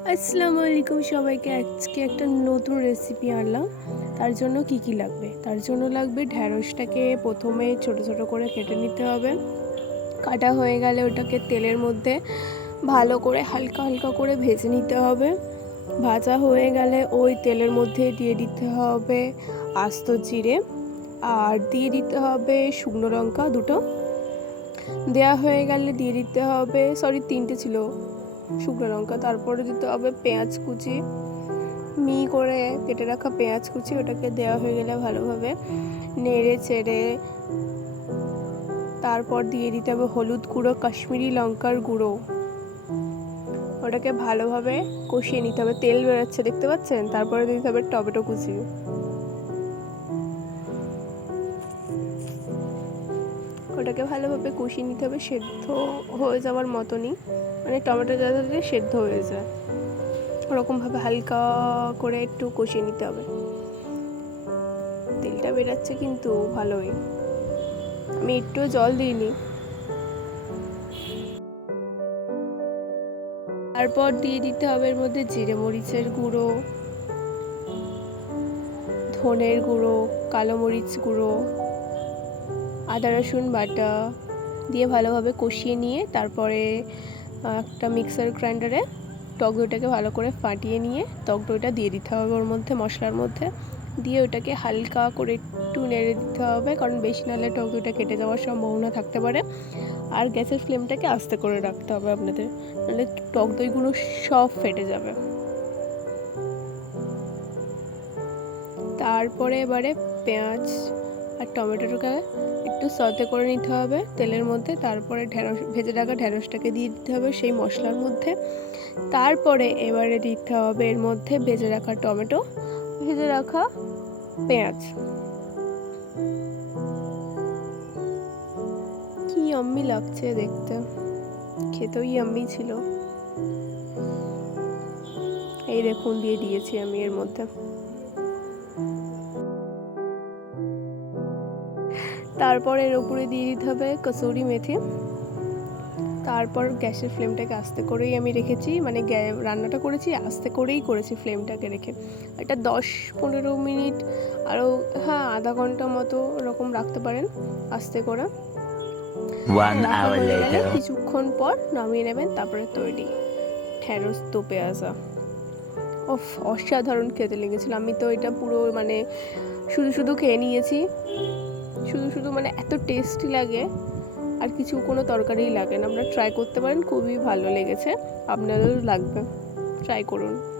আসসালামু আলাইকুম সবাইকে। আজকে একটা নতুন রেসিপি আনলাম। তার জন্য কি কি লাগবে? তার জন্য লাগবে ঢ্যাঁড়সটাকে প্রথমে ছোট ছোট করে কেটে নিতে হবে। কাটা হয়ে গেলে ওটাকে তেলের মধ্যে ভালো করে হালকা হালকা করে ভেজে নিতে হবে। ভাজা হয়ে গেলে ওই তেলের মধ্যে দিয়ে দিতে হবে আস্ত জিরে আর দিয়ে দিতে হবে শুকনো লঙ্কা দুটো। দেয়া হয়ে গেলে দিয়ে দিতে হবে সরি তিনটে ছিল। শুকনো লঙ্কা, তারপরে দিতে হবে পেঁয়াজ কুচি। মি করে কেটে রাখা পেঁয়াজ কুচি, ওটাকে দেওয়া হয়ে গেলে ভালোভাবে নেড়ে চেড়ে তারপর দিয়ে দিতে হবে হলুদ গুঁড়ো, কাশ্মীরি লঙ্কার গুঁড়ো। ওটাকে ভালোভাবে কষিয়ে নিতে হবে। তেল বেরোচ্ছে, দেখতে পাচ্ছেন? তারপরে দিতে হবে টমেটো কুচি। ওটাকে ভালোভাবে কষিয়ে নিতে হবে, সেদ্ধ হয়ে যাওয়ার মতনই। মানে টমেটো যাতে সেদ্ধ হয়ে যায়। ওরকমভাবে হালকা করে একটু কষিয়ে নিতে হবে। তেলটা বেরাচ্ছে কিন্তু ভালোই। আমি একটু জল দিইনি। তারপর দিয়ে দিতে হবে এর মধ্যে জিরে মরিচের গুঁড়ো, ধনের গুঁড়ো, কালো মরিচ গুঁড়ো আদা, রসুন বাটা দিয়ে ভালোভাবে কষিয়ে নিয়ে তারপরে একটা মিক্সার গ্রাইন্ডারে টক দইটাকে ভালো করে ফাটিয়ে নিয়ে টক দইটা দিয়ে দিতে হবে ওর মধ্যে, মশলার মধ্যে। দিয়ে ওটাকে হালকা করে একটু নেড়ে দিতে হবে, কারণ বেশি নাহলে টক দইটা কেটে যাওয়ার সম্ভাবনা থাকতে পারে। আর গ্যাসের ফ্লেমটাকে আস্তে করে রাখতে হবে আপনাদের নাহলে টক দইগুলো সব ফেটে যাবে। তারপরে এবারে পেঁয়াজ আর টমেটোটাকে একটু সতে করে নিতে হবে তেলের মধ্যে, তারপরে ঢেঁড়স, ভেজে রাখা ঢেঁড়সটাকে দিয়ে দিতে হবে সেই মশলার মধ্যে। তারপরে এবারে দিতে হবে এর মধ্যে ভেজে রাখা টমেটো, ভেজে রাখা পেঁয়াজ। কি আম্মি লাগছে দেখতে। খেতেও ইয়াম্মি ছিল। এই দেখুন, দিয়ে দিয়েছি আমি এর মধ্যে। তারপর এর উপরে দিয়ে দিতে হবে কসুরি মেথি। তারপর গ্যাসের ফ্লেমটাকে আস্তে করেই আমি রেখেছি মানে রান্নাটা করেছি আস্তে করেই করেছি ফ্লেমটাকে রেখে। এটা দশ পনেরো মিনিট আরও হ্যাঁ আধা ঘণ্টা মতো এরকম রাখতে পারেন আস্তে করে. কিছুক্ষণ পর নামিয়ে নেবেন তারপরে তৈরি। ঢ্যাঁড়স তো পেঁয়াজা ও অসাধারণ খেতে লেগেছিল। আমি তো এটা পুরো মানে শুধু শুধু খেয়ে নিয়েছি। শুধু শুধু মানে এত টেস্টি লাগে, আর কিছু কোনো তরকারিই লাগে না। আপনারা ট্রাই করতে পারেন, খুবই ভালো লেগেছে। আপনাদেরও লাগবে। ট্রাই করুন।